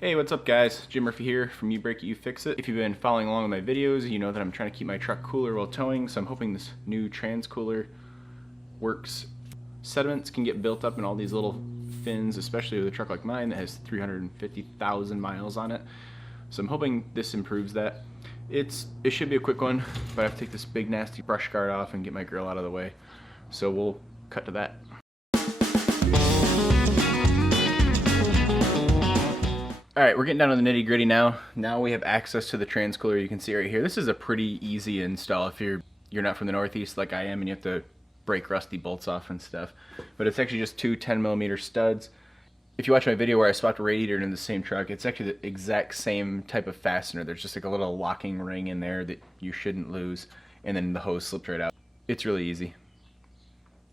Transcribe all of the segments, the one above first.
Hey, what's up guys? Jim Murphy here from You Break It, You Fix It. If you've been following along with my videos, you know that I'm trying to keep my truck cooler while towing, so I'm hoping this new trans cooler works. Sediments can get built up in all these little fins, especially with a truck like mine that has 350,000 miles on it. So I'm hoping this improves that. It should be a quick one, but I have to take this big nasty brush guard off and get my grill out of the way. So we'll cut to that. Alright, we're getting down to the nitty gritty now. Now we have access to the trans cooler. You can see right here. This is a pretty easy install if you're not from the Northeast like I am and you have to break rusty bolts off and stuff. But it's actually just two 10mm studs. If you watch my video where I swapped a radiator in the same truck, it's actually the exact same type of fastener. There's just like a little locking ring in there that you shouldn't lose, and then the hose slips right out. It's really easy.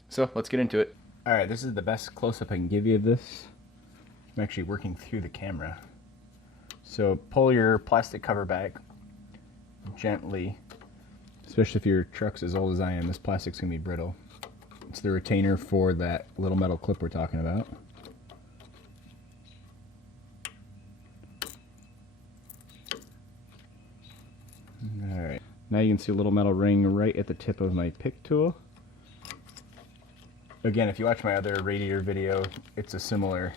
So let's get into it. Alright, this is the best close-up I can give you of this. I'm actually working through the camera. So pull your plastic cover back gently, especially if your truck's as old as I am. This plastic's gonna be brittle. It's the retainer for that little metal clip we're talking about. Alright, now you can see a little metal ring right at the tip of my pick tool. Again, if you watch my other radiator video, it's a similar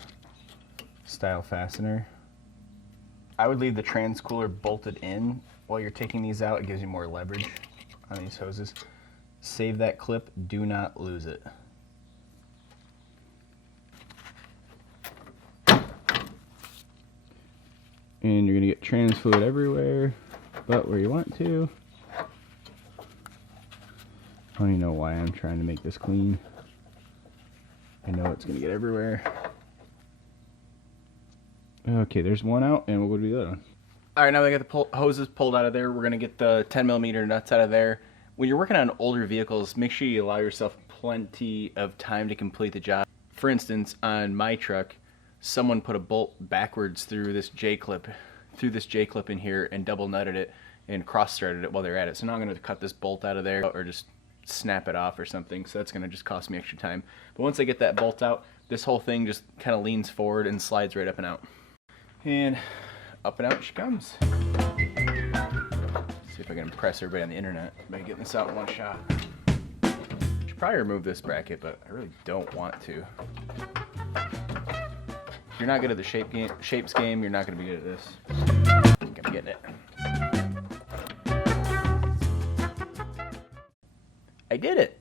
style fastener. I would leave the trans cooler bolted in while you're taking these out. It gives you more leverage on these hoses. Save that clip, do not lose it. And you're gonna get trans fluid everywhere, but where you want to. I don't even know why I'm trying to make this clean. I know it's gonna get everywhere. Okay, there's one out, and we'll go do the other one. Alright, now we got the hoses pulled out of there. We're going to get the 10mm nuts out of there. When you're working on older vehicles, make sure you allow yourself plenty of time to complete the job. For instance, on my truck, someone put a bolt backwards through this J-clip in here and double nutted it and cross-threaded it while they're at it. So now I'm going to cut this bolt out of there or just snap it off or something. So that's going to just cost me extra time. But once I get that bolt out, this whole thing just kind of leans forward and slides right up and out. And up and out she comes. Let's see if I can impress everybody on the internet by getting this out in one shot. Should probably remove this bracket, but I really don't want to. If you're not good at the shapes game, you're not going to be good at this. I'm getting it. I did it!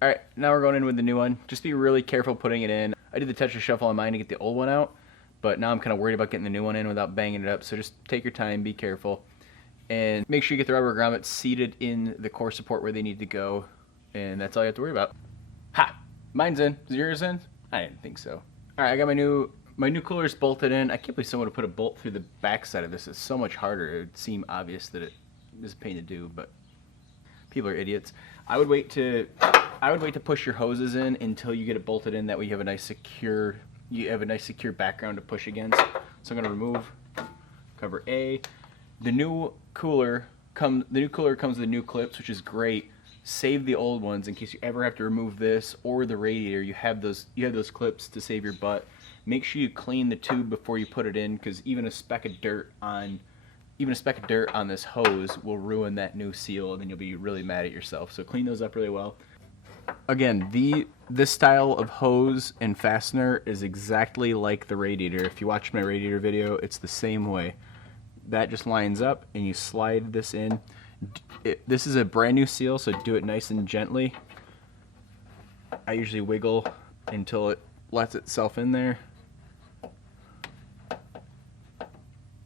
Alright, now we're going in with the new one. Just be really careful putting it in. I did the Tetris shuffle on mine to get the old one out, but now I'm kind of worried about getting the new one in without banging it up, so just take your time, be careful, and make sure you get the rubber grommets seated in the core support where they need to go, and that's all you have to worry about. Ha! Mine's in. Is yours in? I didn't think so. Alright, I got my new cooler's bolted in. I can't believe someone would put a bolt through the back side of this. It's so much harder. It would seem obvious that it is a pain to do, but people are idiots. I would wait to push your hoses in until you get it bolted in. That way you have a nice secure background to push against. So I'm going to remove cover A. The new cooler comes with the new clips, which is great. Save the old ones in case you ever have to remove this or the radiator. You have those clips to save your butt. Make sure you clean the tube before you put it in, because even a speck of dirt on this hose will ruin that new seal, and then you'll be really mad at yourself. So clean those up really well. Again, this style of hose and fastener is exactly like the radiator. If you watch my radiator video, it's the same way. That just lines up and you slide this in. This is a brand new seal, so do it nice and gently. I usually wiggle until it lets itself in there.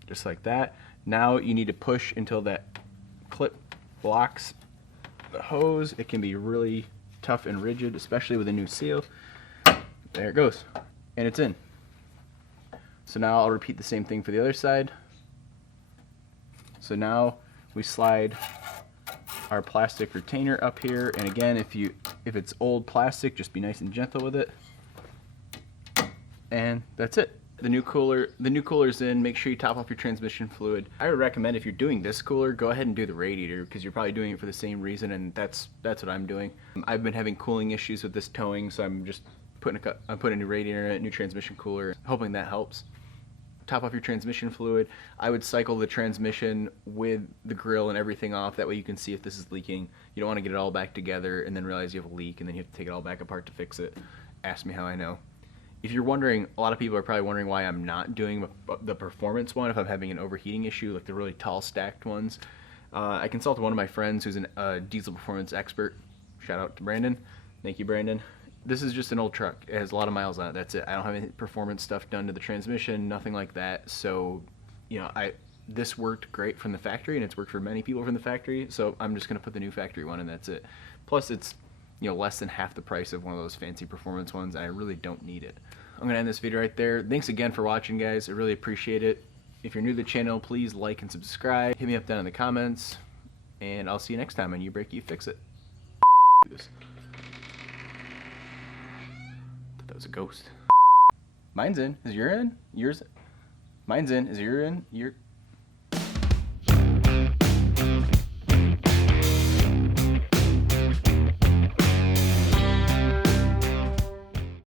Just like that. Now you need to push until that clip blocks the hose. It can be really tough and rigid, especially with a new seal. There it goes, and it's in. So now I'll repeat the same thing for the other side. So now we slide our plastic retainer up here, and again, if it's old plastic, just be nice and gentle with it. And that's it. The new cooler's in. Make sure you top off your transmission fluid. I would recommend, if you're doing this cooler, go ahead and do the radiator, because you're probably doing it for the same reason, and that's what I'm doing. I've been having cooling issues with this towing, so I'm just putting a new radiator in it, new transmission cooler, hoping that helps. top off your transmission fluid. I would cycle the transmission with the grill and everything off. That way you can see if this is leaking. You don't want to get it all back together and then realize you have a leak and then you have to take it all back apart to fix it. Ask me how I know. If you're wondering, a lot of people are probably wondering why I'm not doing the performance one if I'm having an overheating issue, like the really tall stacked ones. I consulted one of my friends who's a diesel performance expert. Shout out to Brandon. Thank you, Brandon. This is just an old truck. It has a lot of miles on it. That's it. I don't have any performance stuff done to the transmission, nothing like that. So, you know, this worked great from the factory, and it's worked for many people from the factory. So I'm just gonna put the new factory one, and that's it. Plus, it's, you know, less than half the price of one of those fancy performance ones, and I really don't need it. I'm gonna end this video right there. Thanks again for watching, guys. I really appreciate it. If you're new to the channel, please like and subscribe. Hit me up down in the comments, and I'll see you next time on You Break, You Fix It. This. That was a ghost. Mine's in. Is yours in? Yours? Mine's in. Is yours in?